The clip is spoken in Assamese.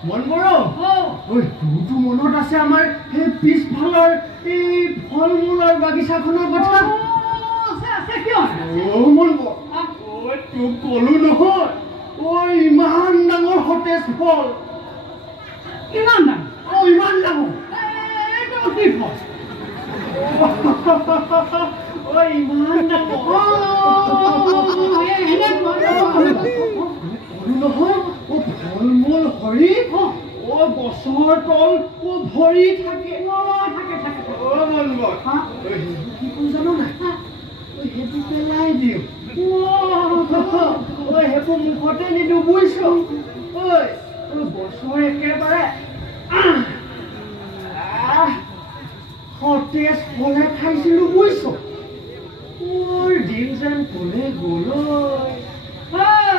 মন গৰম ঐ তোৰতো মনত আছে আমাৰ সেই পিছফালৰ এই ফল মূলৰ বাগিচাখনৰ কথা মন বৰ ঐ তোক ক'লো নহয় ঐ ইমান ডাঙৰ সতেজ ফল ইমান ডাঙৰ ইমান ডাঙৰ এইটো কি ফল ইমান ডাঙৰ নহয় ফল মূল হৰি গছৰ তল ভৰি থাকে কি কৰো জানো নাই সেইটো পেলাই দিওঁ সেইবোৰ মুখতে নিদিওঁ বুজিছ গছৰ একেবাৰে সতেজ ফলে খাইছিলো বুজিছ মোৰ দিন যেন কলে গলৈ